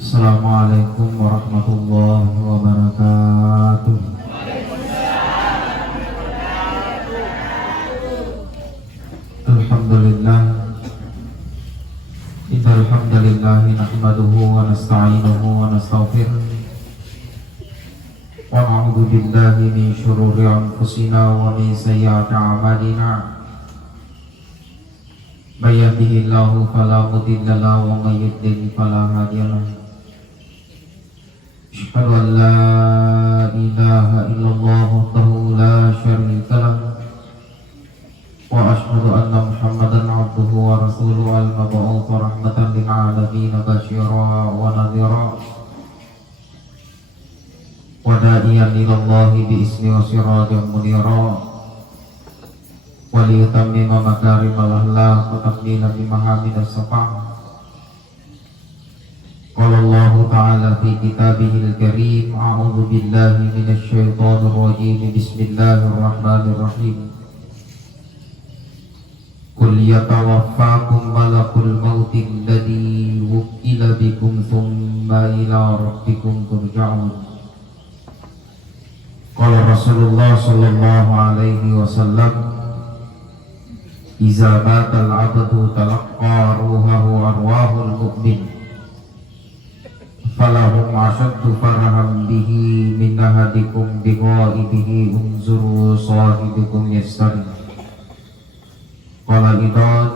Assalamualaikum warahmatullahi wabarakatuh. Alhamdulillah. Innal hamdalillah nahmaduhu wa nasta'inuhu wa nastaghfiruh. Wa na'udzu billahi min shururi anfusina wa min sayyiati a'malina. May yahdihillahu fala mudilla lahu wa may yudlil fala hadiya lahu. Asyhadu an la ilaha illallah wahdahu la syarika lahu wa asyhadu anna Muhammadan abduhu wa rasuluhu al-mab'uts rahmatan lil alamin basyira wa nadhira wa da'iyan ilallahi bi ismi wa sirajan munira wa liyutammima makarimal akhlaq wa taqdila bi mahamidas safah. Qala Allah ta'ala fi kitabihil karim, a'udzu billahi minasy syaithanir rajim, bismillahirrahmanirrahim. Qul yatawaffakum malakul mauti alladzi wukkila bikum tsumma ila rabbikum turja'un. Qala Rasulullah sallallahu alaihi wasallam, iza matal abdu talaqqa ruhahu arwahul mu'min falahum asyaddu farahan bihi min ahadikum bighaibihi unzuru sahibikum yastari. Qala idan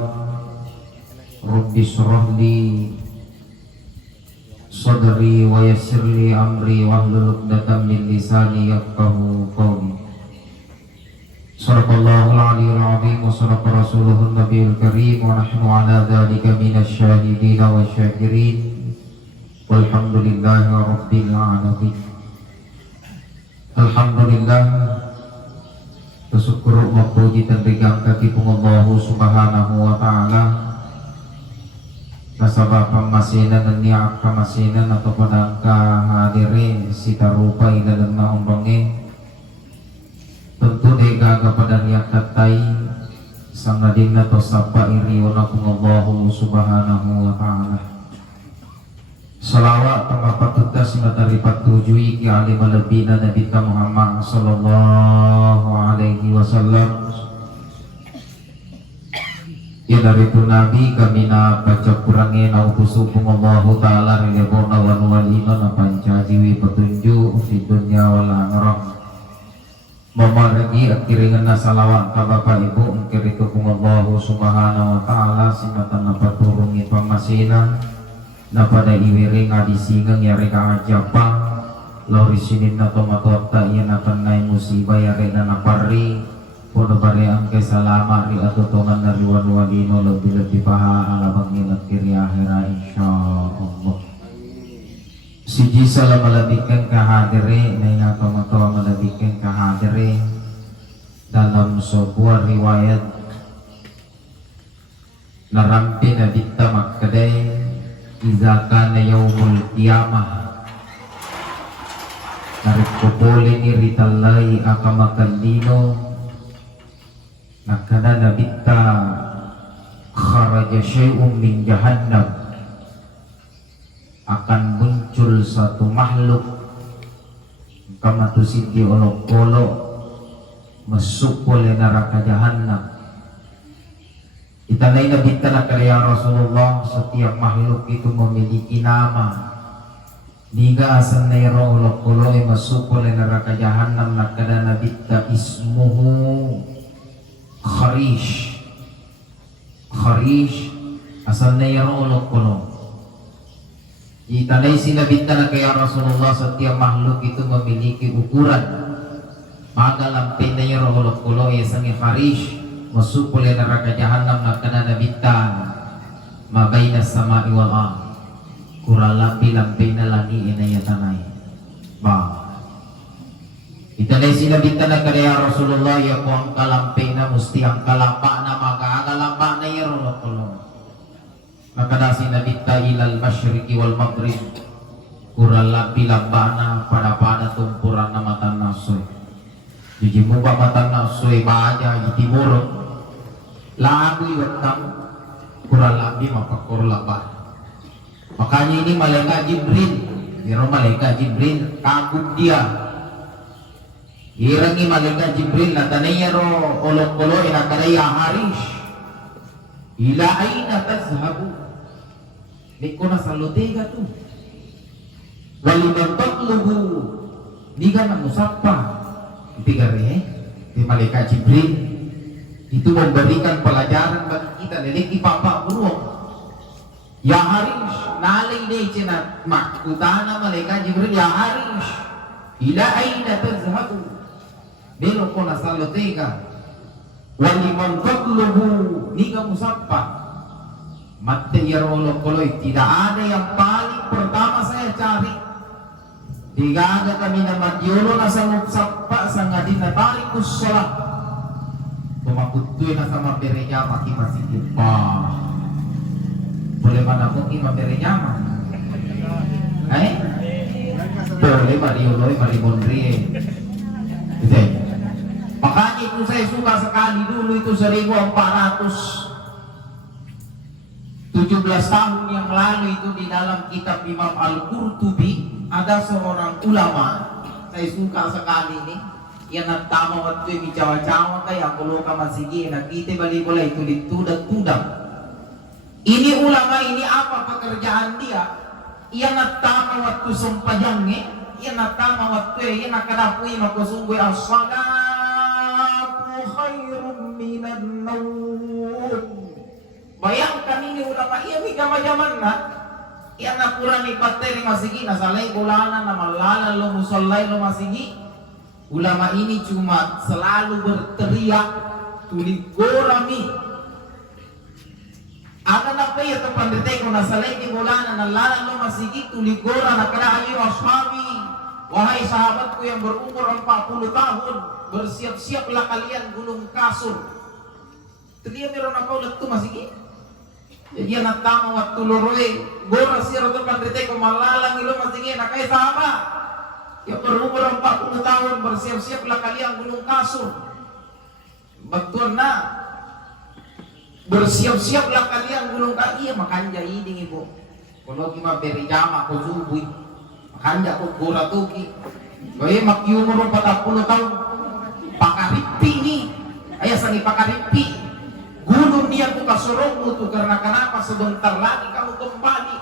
rabbi shrah li sadri wa yassir li amri wahlul 'uqdatam min lisani yafqahu qawli. Sadaqallahul aliyyul azim wa sadaqa rasuluhun nabiyul karim wa nahnu ala dzalika minasy syahidin wasyakirin walhamdulillahi rabbil alamin. Alhamdulillah, bersyukur wa puji dan berikan kaki Allah subhanahu wa ta'ala nasabah pamasinan dan niat pamasinan atau padangka hadirin sita rupa ila lemah umbangi tentu dega kepada niat katai sang nadina atau sapa iri wanakumullahu subhanahu wa ta'ala. Salawat pengapat tutas matari patujui ki alim lebina Nabi Muhammad sallallahu alaihi wasallam. Ya dari tu Nabi kami na baca kurangnya na utusukumullahu ta'ala rilebona wa nuwalina na pancajiwi petunjuk di dunia wal akhirah. Memaragi akiringan na salawat ka Bapak Ibu engkir itu kumullahu subhanahu wa ta'ala simatan na paturungi pamasina na pada iwiri ngadisingang yari ka ajapang lori sinin na tomatota iya na kanay musibah yari na napari puno bari ang kesalama ri atutungan na riwan-wanino lebih-lebih paha alabang ingat kiri akhirah insyaallah. Siji salam malabikkan kahadiri naya tomato malabikkan kahadiri dalam sebuah riwayat narampi nabita makkadai iza kana yaumul qiyamah narik kupuli ni ritallai akamakallino nakana nabita kharaja syai'um min jahannam, akan muncul satu makhluk kamatu siti olok-olok masuk oleh neraka jahannam. Itanay nabita na kaya Rasulullah, setiap makhluk itu memiliki nama. Niga asan nero olok-olok masuk oleh neraka jahannam nakada nabita ismuhu Kharish. Kharish asan nero olok-olok. Itanay sinabita na kaya Rasulullah, setiap makhluk itu memiliki ukuran. Maka lampin na yung olok-olok isang Kharish masuk oleh neraka jahannam nakana nabita mabayna sama'i wal ardh, kurang lampi na langit inaya tanay ba. Itanay sinabita na kaya Rasulullah, ya ko ang kalampi na musti ang kalampa na makakalampa na yung olok-olok. Nakadasi nabita ilal masyriqi wal maghrib, kurang lampi lambana pada tumpuran na mata nasoy. Jadi muka mata nasoy baja di timur lagu iwatang kurang lampi mapakur laban. Makanya ini malaikat Jibril, kira malaikat Jibril kagum dia. Irangi malaikat Jibril natanaya ro olok-olo inakaraya Harish. Ila aina tazhabu? Niko na salotega tu. Waliman tatlubu niga na musapa. Ipigari di malaikat Jibril itu memberikan pelajaran bagi kita. Lelaki papa buruk. Ya Harish, nalay day cina makutana malaikat Jibril. Ya Harish, ila aina tazhabu? Delo ko na salotega. Waliman tatlubu niga musapa. Mati ya rolokoloy, tidak ada yang paling pertama saya cari. Tidak ada kami nama diolo na sa musapa sa ngadin na tarikus sholat. Kumakutoy na sa mabereya makimasikip pa. Boleh mana mungkin mabereya ma? Boleh ba dioloy malimondri. Gitu. Makanya itu saya suka sekali dulu itu 1417 tahun yang lalu itu di dalam kitab Imam Al-Qurtubi ada seorang ulama, saya suka sekali ini, yang nagtama waktu yung cawa-cawa kaya kulo ka masigi nakita bali bola itu ditudak-tudak. Ini ulama ini apa pekerjaan dia? Ia nagtama waktu sumpajangnya, ia nagtama waktu ia nakadapui makusunggoy as-salatu khairum minan nawm. Bayangkan ini ulama ia migama-jaman na ia napuran ni pateri masigi nasalay bulanan na malala lo musallay lo masigi. Ulama ini cuma selalu berteriak tuligorami. Ada na kaya pandete ko nasalay di bulanan na lala lo masigi tuligora na karaayo ashabi. Wahai sahabat ko yang berumur 40 tahun, bersiap-siaplah kalian gulung kasur. Tadi meron ako ulit ko masigi. Jadi anak tamu waktu loroy, gora siya roto pandete ko malalang ilo masigi na kay sahabat. Yang berumur 40 tahun, bersiap-siaplah kalian gulung kasur. Betul na. Bersiap-siaplah kalian gulung kasur. Iya makanya ini ibu. Kalau kita beri jama ko subuh. Makanya ko gora tuki. Kaya makyumur 40 tahun. Pakaripi ni. Ayah sangi pakaripi. Gulung dia tuh kasurungmu tuh karena kenapa sebentar lagi kamu kembali.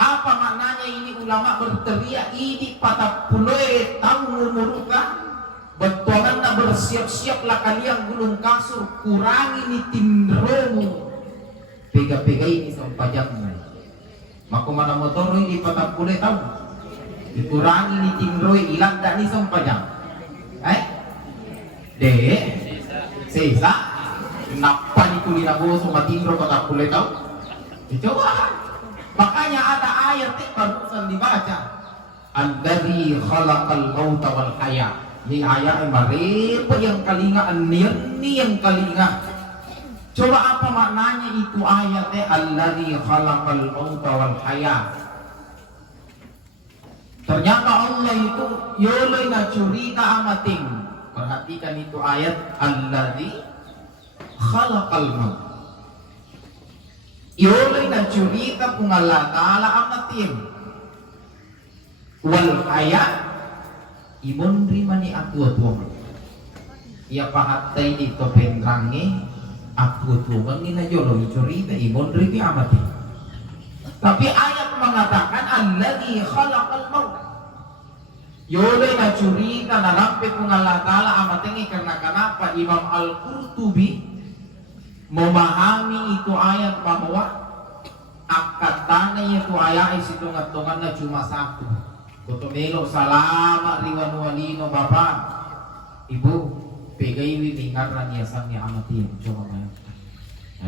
Apa maknanya ini ulama berteriak ini patah puluh tahun umurka. Betulan na bersiap-siaplah kalian gulung kasur, kurangi ni tindromu. Pega-pega ini sama pajakmu. Maka mana motor ini patah puluh tahun. Dikurangi ni tindroy ilang tak ni sama pajak. Sisa. Kenapa itu dinabuso matindro patah puluh tahun? Coba. Makanya ada ayat yang barusan dibaca. Al-Dari khalaqal mauta wal haya. Ini ayat yang maripa yang kalinga ni yang kalinga. Coba apa maknanya itu ayatnya Al-Dari khalaqal mauta wal haya. Ternyata Allah itu yoloy na curita amating. Perhatikan itu ayat Al-Dari khalaqal maut. Yoloy na curita kung Allah Ta'ala amatin. Wal haya imondri mani atu-atuang. Ia pahatay dito pendrangi atu-atuang ni na yoloy curita imondri ki amatin. Tapi ayat mengatakan alladzi khalaqal maut. Yoloy na curita na rampit kung Allah Ta'ala amatin karena kenapa Imam Al-Qurtubi memahami itu ayat bahwa akatannya itu ayat isi tungan-tungan na cuma satu. Kutumelo salama riwan walino bapak ibu pegaiwi lingkaran yasan ni amatin. Coba main.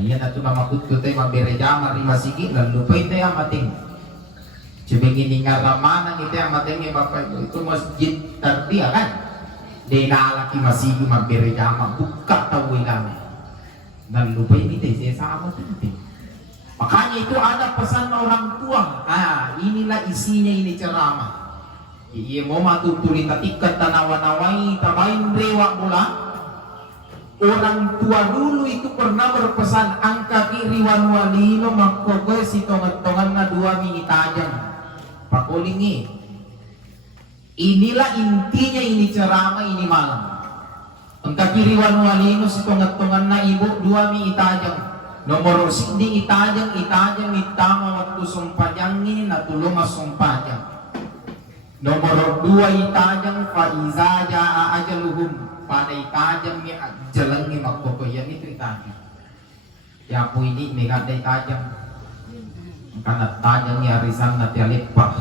Ayan na ito na makututay maberejama rimasigi lalu pa ito amatin. Cibingin lingkaran ito amatin ni bapak itu masjid tertia kan. Denalaki masigi maberejama buka tawin namin. Dan lupa ini saya sama penting. Makanya itu ada pesan orang tua. Inilah isinya ini ceramah. Iya mau matutuli tatikat tanawanawai tabain rewa bola. Orang tua dulu itu pernah berpesan, angka kiri wanwalino makogoy si tongan-tongan na dua minitajan pakulingi. Inilah intinya ini ceramah ini malam. Angka kiri wanwalino si tongan-tongan na ibu dua minitajan. Nomor sindi itajang itama waktu sumpajangin na tulunga sumpajang. Nomor dua itajang faiza jaa ajaluhum. Pada itajang ni jalan ni magpopoyan itu itajang. Ya po ini megada itajang. Karena tajang ni arisan na tialipah.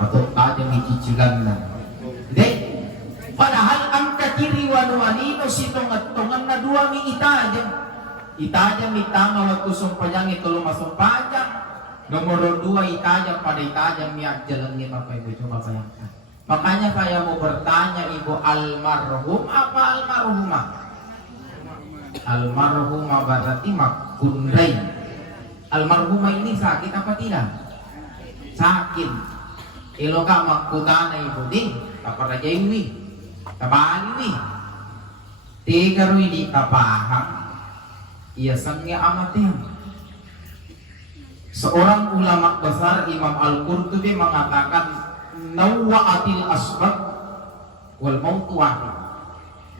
Atau tajang ni cicilan na. Jadi, padahal ang kakiri wanuanino si tongat-tongan na dua mi itajang. Itajang ni tama waktu sumpajang itu lumah sumpajang. Nomor dua itajang pada itajang ni jalan ni bapak ibu coba bayangkan. Makanya saya mau bertanya ibu, almarhum apa almarhumah? Almarhumah berarti makundai. Almarhumah ini sakit apa tidak? Sakit. Iloka makutana ibu di kaparaja ini, kabali ini. Tiga ruidi kapahang. Ia sangnya amatnya. Seorang ulama besar Imam Al-Qurtubi mengatakan nawaatil asbab wal mautu wahid.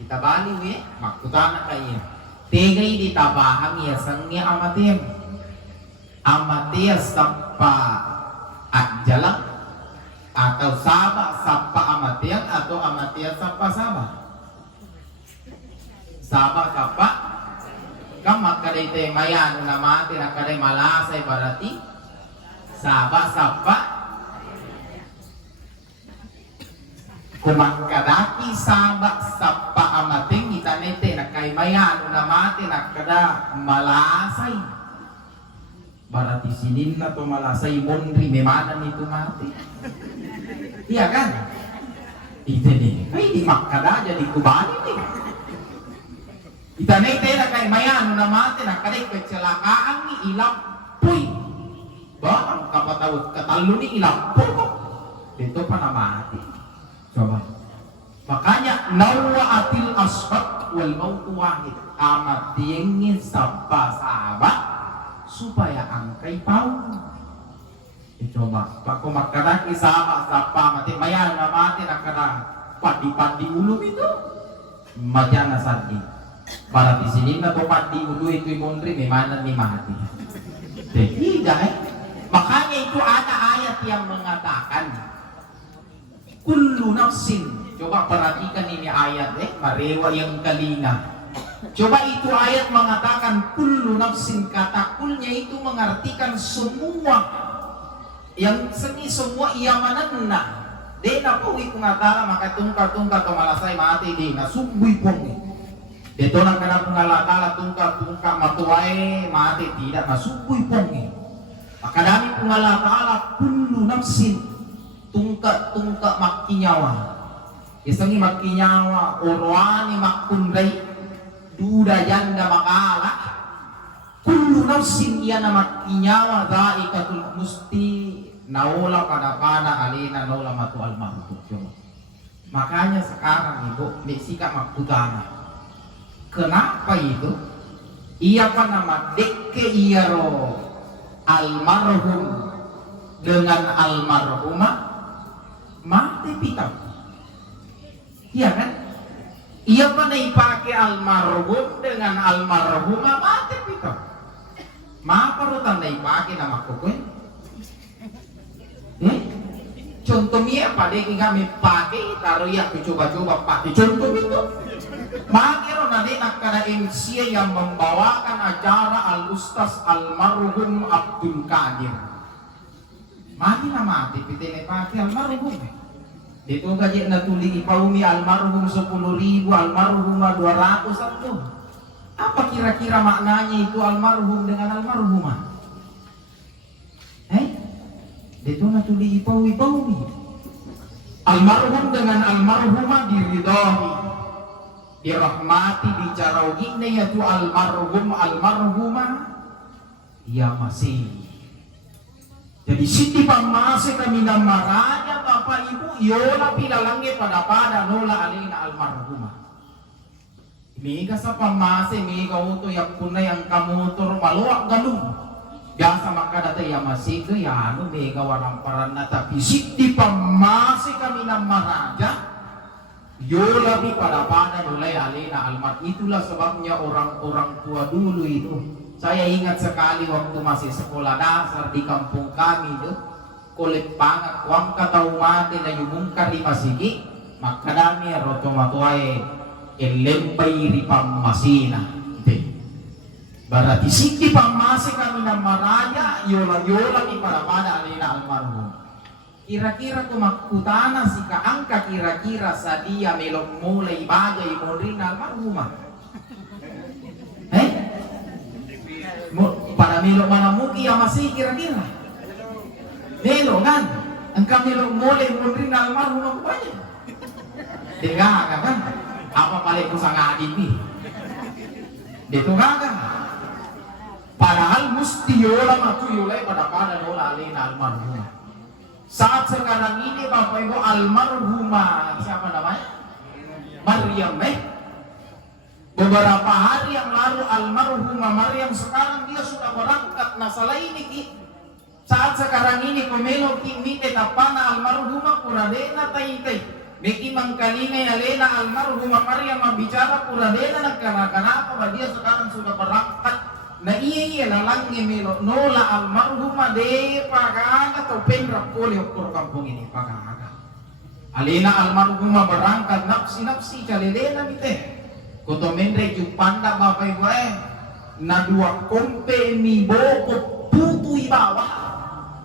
Kita bali we makutana kaya. Tegay ditabahang ya sangnya amatim. Amatia sampa ajala atau saba sampa amatian atau amatia sampa saba. Saba sampa kamak kadai te mayan namati nakadai malasay berarti saba sampa kumakadaki sabak sapa amating itanete nakaimayan unamate nakada malasay berarti sinin na to malasay mondri memanan itu mati. Iya kan? Itu nih ay di makada jadi kubali nih itanete nakaimayan unamate nakada kecelakaan ni ilang puy bang kapatawag katalo ni ilang puy dito pa na mati. Coba. Makanya nawaatil asbab wal mautu wahid. Amat tingin sabba sahabat supaya angkai pau. Coba. Paku makadaki sahabat sabba mati mayan na mati nakada padi-padi ulu itu. Majana sadi. Para di sini na to padi ulu itu imondri memang ni mati. Tidak Makanya itu ada ayat yang mengatakan kullu nafsin. Coba perhatikan ini ayat marewa yang kalinga. Coba itu ayat mengatakan kullu nafsin, kata kulnya itu mengartikan semua yang seni semua ia mananna. Dena po iku ngatala maka tungka-tungka to malasay mati dena sumbuy pong. Dito nang kana pungalatala tungka-tungka matuway mati tidak masumbuy pong. Maka dami pungalatala kullu nafsin tungka makinyawa isangi makinyawa orwani makundai duda janda makala kullu nafsin iyana makinyawa dhaikatul musti naula kadapana alina naula matu almautu. Makanya sekarang ibu sikap makutana kenapa itu iya apa nama dekke iyaro almarhum dengan almarhumah mati pitang. Iya kan? Ia pernah dipakai almarhum dengan almarhumah mati pitang. Ma perlu tanda dipakai nama kokoi. Contohnya pada kami pakai taruh ya coba-coba pakai contoh itu. Makiro nanti nak kada MC yang membawakan acara al Ustaz almarhum Abdul Qadir. Mati na mati pitene pakai almarhum. Dito gaji na tuli ipaumi almarhum 10.000, almarhum 200 satu. Apa kira-kira maknanya itu almarhum dengan almarhumah? Dito na tuli ipaumi. Almarhum dengan almarhumah diridhoi, dirahmati, dicaraugi yaitu almarhum almarhumah ya masih. Jadi siti pamase kami na maranya Bapak Ibu yola pilalangge pada nola alina almarhumah. Miga sa pamase, miga uto yang punay ang kamotor maluwak galung. Biasa maka data ya masih itu ya anu miga warang parana tapi di pamase kami ng maraja. Yolabi pada mulai alena almat. Itulah sebabnya orang-orang tua dulu itu. Saya ingat sekali waktu masih sekolah dasar di kampung kami itu. Kulit pangat uang katau mati na yumungkar di masigi. Maka dami roto matuay elembay ri pamasina. Berarti siti pamasi kami ng maraya. Yola-yola ni pada alena almarhum. Kira-kira kumakutana si kaangka kira-kira sa dia melok mulai bagay mo rin almarhumah. Para melok manamuki ya masih kira-kira. Melo kan? Engkau melok mulai mo rin almarhumah ko ba yan? Dengar kan? Apa paling ko sa ngadin ni? Dito nga kan? Padahal musti yola matuyulay pada nola alina almarhumah. Saat sekarang ini Bapak Ibu almarhumah siapa namanya? Maryam. Beberapa hari yang lalu almarhumah Maryam sekarang dia sudah berangkat. Nah salah ini Ki. Saat sekarang ini komelo kimite tapana almarhumah kuradena taitay. Meki mangkaline alena almarhumah Maryam bicara kuradena nagkana-kana dia sekarang sudah berangkat. Na iya lalang ni melo nola almarhumah de pagaga atau penrap kuli okor kampung ini pagaga. Alena almarhumah berangkat nafsi kalilena mite. Koto mendre jupanda bapak ibu na dua kompe mi boko putu ibawa.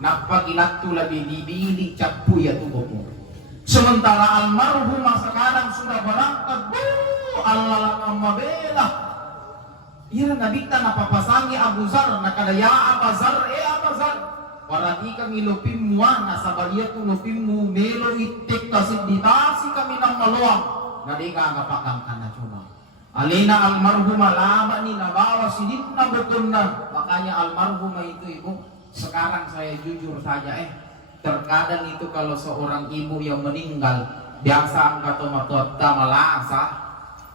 Napagilatu labi dibili capu ya tubuhmu. Sementara almarhumah sekarang sudah berangkat. Allah mabela. Ira nabikta napapasangi Abu Zar nakadaya Abazar Abazar warati kami lupim muan nasabalia tu lupim mu melo itik kasih ditasi kami nang maluang nadika agapakang kana cuma alina almarhumah lama ni nabawa sidin na betul na makanya almarhumah itu ibu sekarang saya jujur saja terkadang itu kalau seorang ibu yang meninggal biasa angkat mata malasa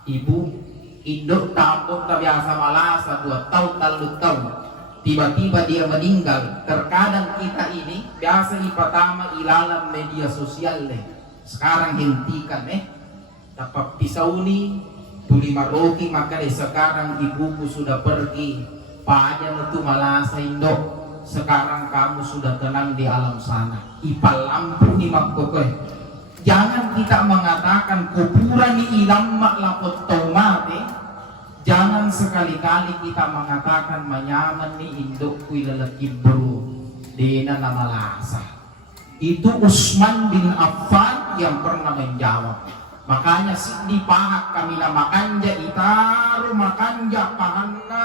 ibu induk tampuk tak biasa malasa 2 tahun 3 tahun tiba-tiba dia meninggal. Terkadang kita ini biasa pertama ilalam media sosial sekarang hentikan dapat pisau ni tuli maroki maka sekarang ibuku sudah pergi pajan itu malasa induk sekarang kamu sudah tenang di alam sana ipal lampu ni makkokoy. Jangan kita mengatakan kuburan ni ilamak lapot tomate. Jangan sekali-kali kita mengatakan manyaman ni induk kuilalaki bro dena nama lasa. Itu Utsman bin Affan yang pernah menjawab. Makanya sindi pahak kami na makanja itaru makanja pahanna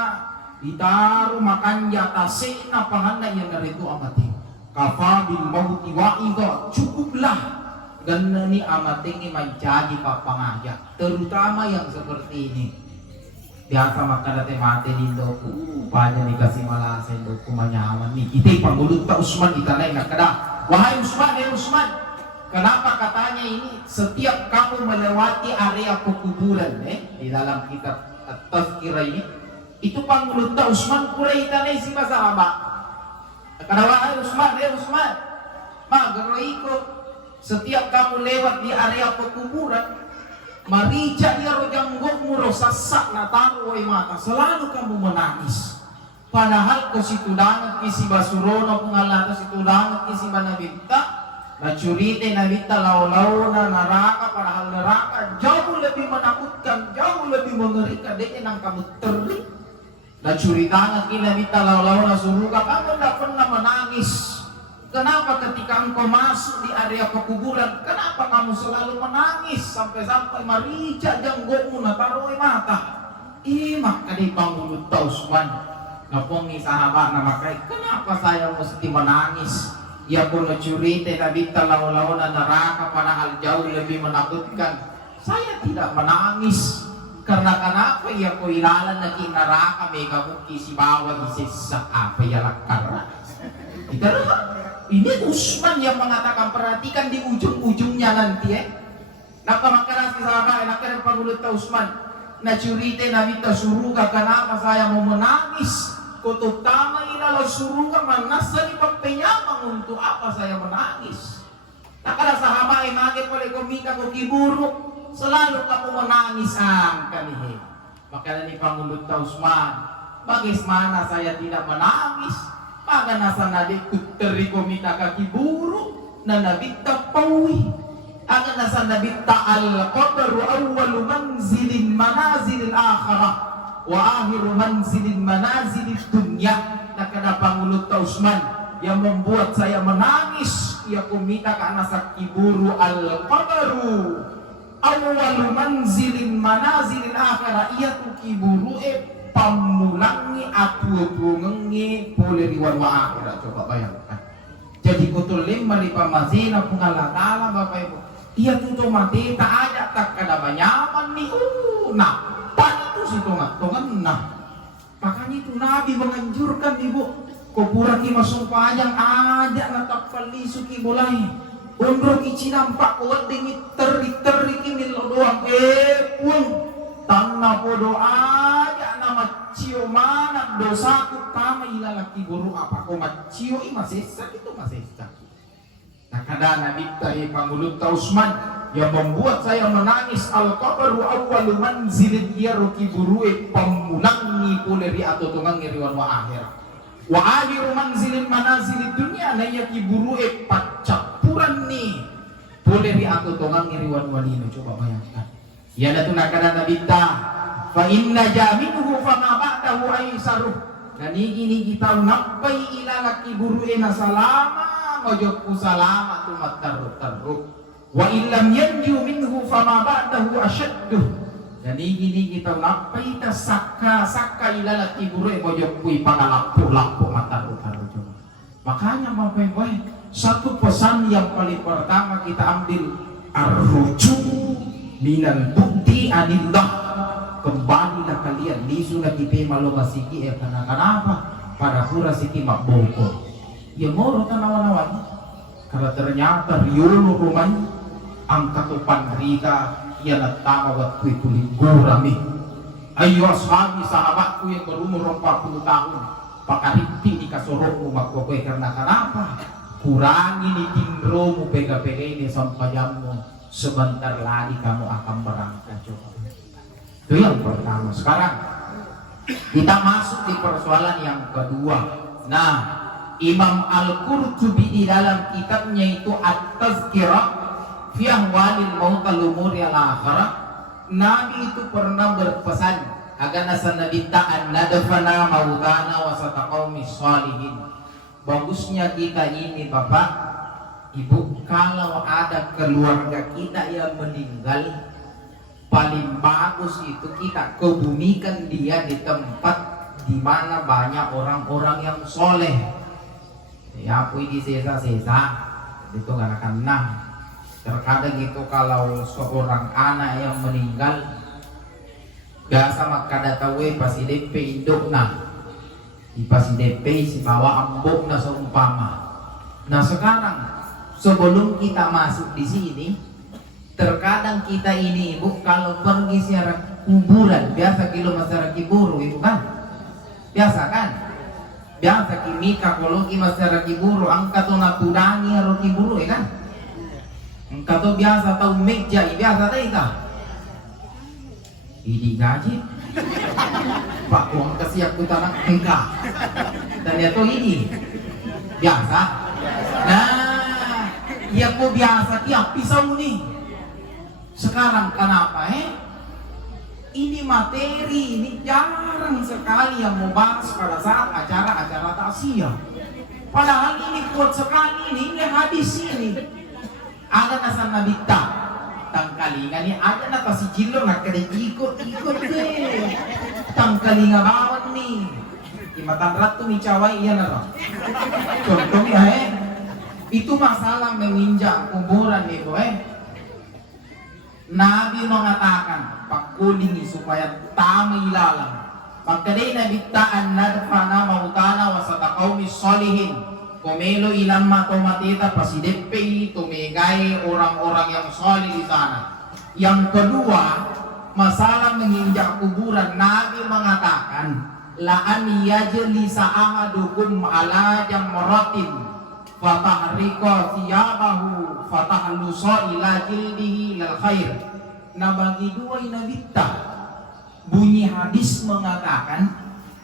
itaru makanja tasina pahanna yang naritu amati. Kafa bil mauti wa'idha cukuplah ganna ni amating ni menjadi papangajak terutama yang seperti ini. Biasa maka dati mati nindoku upanya dikasih malasa indoku manyaman nih itu pangulut Pak Utsman itanay nakada wahai Utsman kenapa katanya ini setiap kamu melewati area pekuburan di dalam kitab Tazkirah ini itu pangulut Pak Utsman kura itanay si masahaba kada wahai Utsman magero setiap kamu lewat di area pekuburan marica dia rojanggok muro sasak na taruh mata selalu kamu menangis padahal ke situ dangat kisi basurono pengalata situ dangat kisi manabinta na curite nabinta law-law na neraka padahal neraka jauh lebih menakutkan jauh lebih mengerikan dia nang kamu terik na curita dangat kinabinta law-law na suruga kamu tidak pernah menangis. Kenapa ketika engkau masuk di area pekuburan, kenapa kamu selalu menangis sampai-sampai marica janggokmu na taruh mata? Maka di pangulut Utsman ngapongi sahabat na makai, kenapa saya mesti menangis? Ya pun curite nabita law-law na neraka padahal jauh lebih menakutkan. Saya tidak menangis karena kenapa ya ko ilalan na kinaraka mega buki si bawa isisa apa ya lakar. Ini Utsman yang mengatakan perhatikan di ujung-ujungnya nanti Nakamakara si sahabat, nakaran pagulut Utsman. na curite na mita suruga kenapa saya mau menangis? Kututama ilalau suruga manasa di pagpenyamang untuk apa saya menangis? Nakala sa hamay magi pala kumita ko kiburo, selalu kamu menangis ang kanihe. Maka ni Pangulo Tausman, bagis mana saya tidak menangis? Maka nasa nadik kuteri kumita ka kiburo na nabita pawi. Aga nasa nabita al-qadru awwalu manzilin manazilil akhirah wa akhiru manzilin manazilid dunya. Nakana Pangulo Tausman yang membuat saya menangis, ia kumita karena sa kiburu al-qadaru awwalu manzilin manazilil akhirah. Ia tu kiburu pamulangi atu-tungengi boleh riwan wa akhirat. Coba bayangkan. Jadi kutulim malipa mazina pungalatala Bapak Ibu. Ia tu mati tak ada tak kada banyaman nih. Nah, itu si tongan nah. Makanya itu Nabi menganjurkan Ibu, kopura ki masuk panjang aja natak palisu ki mulai. Undro ki cinampak kuat dingit teri ki mil doang pun tanah podo aja nama cio mana dosaku kama ilalaki buru apa ko macio i masesa itu masesa. Nah kada Nabi tahi Pangulo Tausman yang membuat saya menangis al-qabru awwalu manzilin yaruki buru'e pamulangi puleri atau tungang ngiriwan wa akhirah wa akhiru manzilin manazilid dunya na yaki buru'e pacapuran ni puleri atau tungang ngiriwan walino. Coba bayangkan ya datu nakada nabita fa inna jaminuhu fama ba'dahu aisaruh. Dan ini kita napai ilalaki buru'e na salama ngojokku salama tumat taruk wa illam yanju minhu fama ba'dahu asyadduh. Dan ini kita napai ta saka ilalaki buru'e ngojokku pangalapu-lapu mataru. Makanya Bapak Ibu, satu pesan yang paling pertama kita ambil ar-ruju minal bukti anillah. Kembalilah kalian lisu na kipe malobasiki karena kenapa para pura siki makboko ya moro tanawan-nawan karena ternyata riolo rumah ang katupan rita ia natama wat kuy kuligurami. Ayo ashabi sahabatku yang berumur 40 tahun pakarinti di kasorokmu magkokoy karena kenapa kurangi ni tinro mo pega-pega ini sampayammu sebentar lagi kamu akan berangkat. Coba itu yang pertama. Sekarang kita masuk di persoalan yang kedua. Nah, Imam Al-Qurtubi di dalam kitabnya itu At-Tazkirah fi Ahwalil Mautal Umuri Al-Akhirah, Nabi itu pernah berpesan agar nasa nabittaan nadafana mautana wa sataqaumi sholihin. Bagusnya kita ini Bapak Ibu, kalau ada keluarga kita yang meninggal, paling bagus itu kita kebumikan dia di tempat di mana banyak orang-orang yang soleh. Ya, pui di sesa-sesa itu karena terkadang itu kalau seorang anak yang meninggal biasa maka tahu pasti DP induk nah di pasti DP si bawa ambok na seumpama. Nah sekarang sebelum kita masuk di sini, terkadang kita ini Ibu kalau pergi secara kuburan biasa kilo masyarakat kiburu itu kan biasa kan biasa kimika kalau masyarakat kiburu angkat to naturangi aro kiburu ya kan angkat to biasa tahu meja biasa tadi ta ini gaji Pak uang kesiap ku tanah enggak dan ya to ini biasa nah ya kok biasa tiap pisau nih. Sekarang kenapa ini materi ini jarang sekali yang mau bahas pada saat acara-acara takziah. Padahal ini kuat sekali ini hadis ini. Ada nasa nabita tangkalingan ini ada nata si jilo nak kada ikut deh. Tangkalinga bawan nih. Imatan ratu micawai iya nara. Contohnya itu masalah menginjak kuburan nih Nabi mengatakan pakulingi supaya tama ilalang. Maka din nabittaan nadfana mautana wa sataqaumi sholihin. Kumelo ilang matomatita pasidepe tumigay orang-orang yang solih di sana. Yang kedua, masalah menginjak kuburan, Nabi mengatakan, la'an yajlisa ahadukum ala jamratin fatahriqa thiyabahu fatahlusa ila jildihi lal khair. Nah bagi dua inabita, bunyi hadis mengatakan,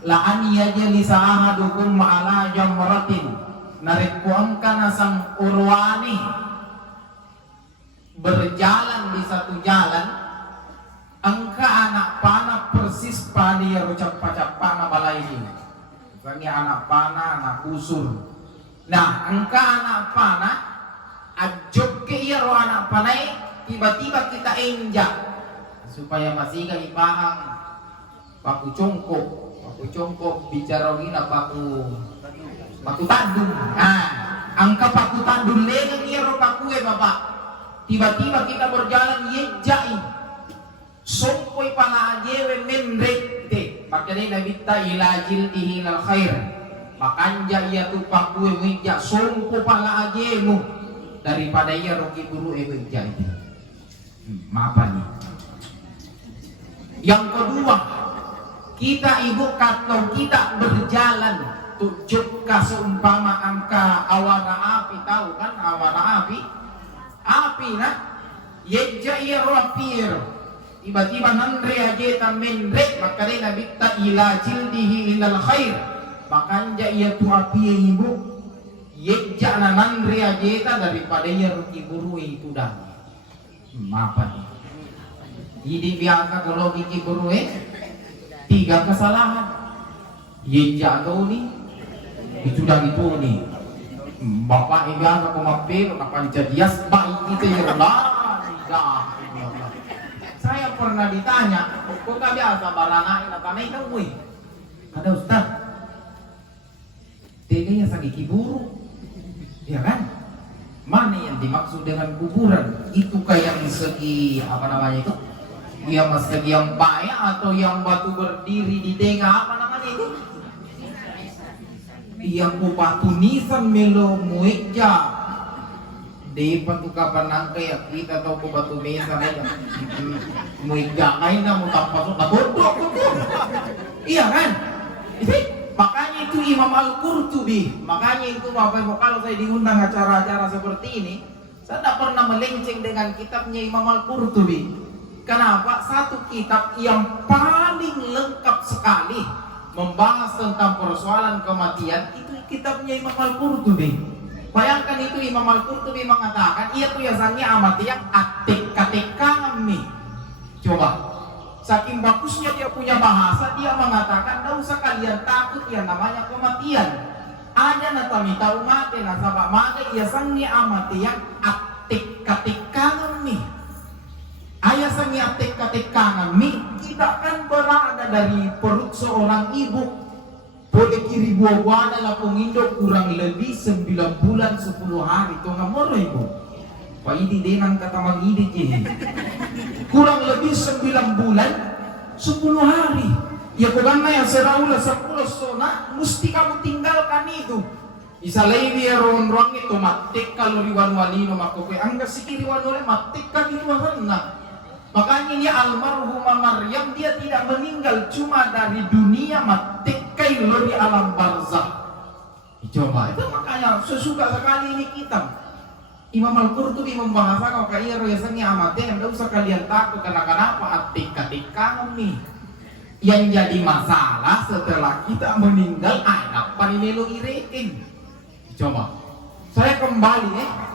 la'an yajlisa ahadukum ala jamratin, narikuan kana sang urwani berjalan di satu jalan, angka anak panah persis pada ya rucap pacap panah balai ini. Misalnya anak panah, anak usur. Nah, angka anak panah, ajok ke iya roh anak panah, tiba-tiba kita injak supaya masih gak ipahang. Paku congkok bicara gina paku tandung. Nah, angka paku tandung lengan iya roh paku bapak. Tiba-tiba kita berjalan yejai sompoi pala ajewe menrete makanya nabi ta ilajil ihilal khair makanja ia tu pakue wija sompo pala ajemu daripada ia roki buru wija itu. Apa nih yang kedua, kita ibu kalau kita berjalan tujuh seumpama angka awana api, tahu kan awana api nah yeja iya roapir tiba-tiba nandre ajeta menrek makanya nabi ta ila jildihi ilal khair makanya ia tu api ibu yeja na nandre ajeta daripada ia ruki buru itu dah. Apa nih jadi biasa kalau kiki buru tiga kesalahan yeja kau nih itu dah itu nih bapak ini biasa kau mampir kapan jadias baik itu ya Allah. Saya pernah ditanya, kok gak biasa baranain apa naik kamu? Ada Ustaz, dedenya sakit buru, ya kan? Mana yang dimaksud dengan kuburan? Itu kayak segi apa namanya itu? Yang segi yang baik atau yang batu berdiri di tengah apa namanya itu? Yang batu nisan melo mueja. Di patuka panangka ya kita tahu ko batu mesa aja. Mueja kain na mo tapos na bodoh. Iya kan? Makanya itu Imam Al-Qurtubi. Makanya itu Bapak Ibu kalau saya diundang acara-acara seperti ini, saya tidak pernah melenceng dengan kitabnya Imam Al-Qurtubi. Kenapa? Satu kitab yang paling lengkap sekali membahas tentang persoalan kematian itu kitabnya Imam Al-Qurtubi. Bayangkan itu Imam Al-Qurtubi mengatakan ia tuh yasannya amat yang atik-katik kami. Coba, saking bagusnya dia punya bahasa, dia mengatakan tidak usah kalian takut yang namanya kematian. Ada natami tahu mati nasabak mati yasannya amat yang atik-katik kami. Ayah sangi atik-katik kami kita kan berada dari perut seorang ibu. Boleh kiri buah-buah adalah pengindo kurang lebih 9 bulan 10 hari. Itu nggak moro ibu. Pak ini dengan kata mangide je. Kurang lebih 9 bulan 10 hari. Ya karena yang seraula 10 sona mesti kamu tinggalkan itu. Isalai dia ruang-ruang itu matik kalau riwan walino makoke. Angga sikiri wanole matik kan itu warna. Makanya ini almarhumah Maryam dia tidak meninggal cuma dari dunia matik kailo di alam barzah. Coba itu makanya sesuka sekali ini kitab. Imam Al-Qurtubi membahasakan kayak royasanya amatnya tidak usah kalian takut karena kenapa atik-atik kami. Yang jadi masalah setelah kita meninggal apa ini lo irekin. Coba saya kembali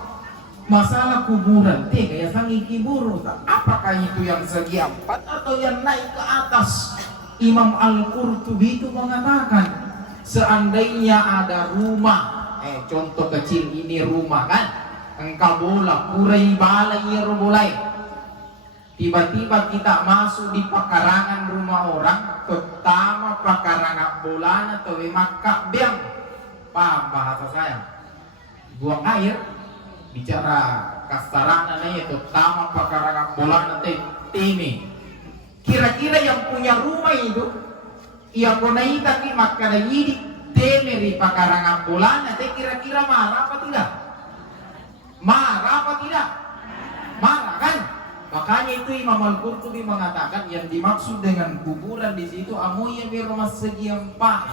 masalah kuburan kayak sangi kiburu apakah itu yang segi 4 atau yang naik ke atas? Imam Al-Qurtubi itu mengatakan seandainya ada rumah contoh kecil ini rumah kan engkau bola purai balai bolai tiba-tiba kita masuk di pekarangan rumah orang pertama pekarangan bola atau maka biang paham bahasa saya buang air bicara kastaran itu pertama pekarangan bola nanti timi kira-kira yang punya rumah itu ia punai tapi maka yidi temeri pakarangan bulan nanti kira-kira marah apa tidak? Marah apa tidak? Marah kan? Makanya itu Imam Al-Qurtubi mengatakan yang dimaksud dengan kuburan di situ amoya biromah segi empat.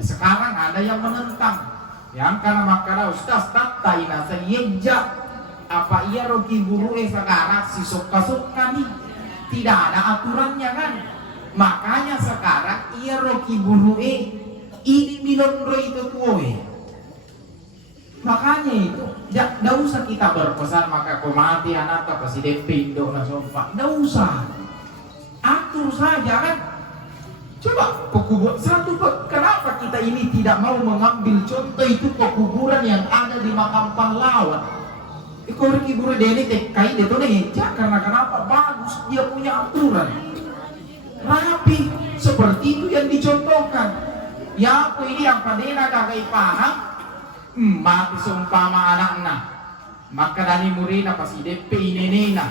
Sekarang ada yang menentang. Yang karena makara ustaz tatai nasa yejak apa ia roki buru sekarang si suka-suka nih. Tidak ada aturannya kan. Makanya sekarang ia roki buru ini milondro itu tuwe. Makanya itu tidak usah kita berpesan maka komati anak apa presiden pindo na sumpah. Tidak usah. Atur saja kan. Coba pekubur satu kenapa kita ini tidak mau mengambil contoh itu pekuburan yang ada di makam pahlawan. Ikor kiburu dene tekai itu nih, karena kenapa bagus dia punya aturan. Rapi seperti itu yang dicontohkan. Ya aku ini yang padena kagai paham mati seumpama anaknya. Maka dari murina pasti DP ini na.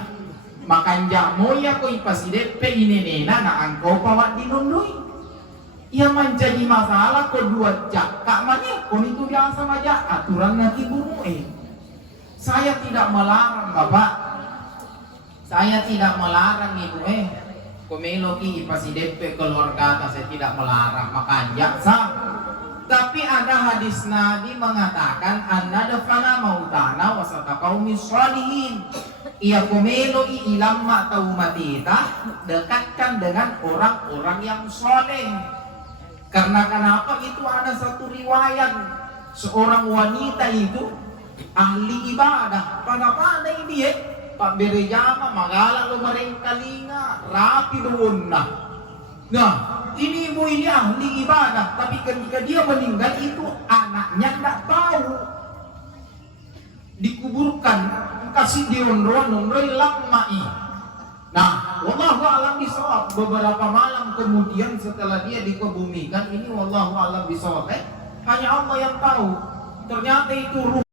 Makan jamoya ko ipasi DP ini na angkau pawat dinundui. Yang menjadi masalah kedua kak mani kon itu biasa aja aturannya kiburu Saya tidak melarang bapak. Saya tidak melarang ibu Komeloki ipasi DP keluarga saya tidak melarang makanya tapi ada hadis Nabi mengatakan anda defana mautana wasata kaumis sholihin. Ia komelo ilamma taumatita dekatkan dengan orang-orang yang soleh. Karena kenapa itu ada satu riwayat seorang wanita itu ahli ibadah. Pada ini Pak Berejama magala lo merengkalinga rapi doon na. Nah, ini ibu ini ahli ibadah, tapi ketika dia meninggal itu anaknya tidak tahu. Dikuburkan, kasih diondro-ondroi lamai. Nah, wallahu a'lam bishawab. Beberapa malam kemudian setelah dia dikebumikan, ini wallahu a'lam bishawab. Hanya Allah yang tahu. Ternyata itu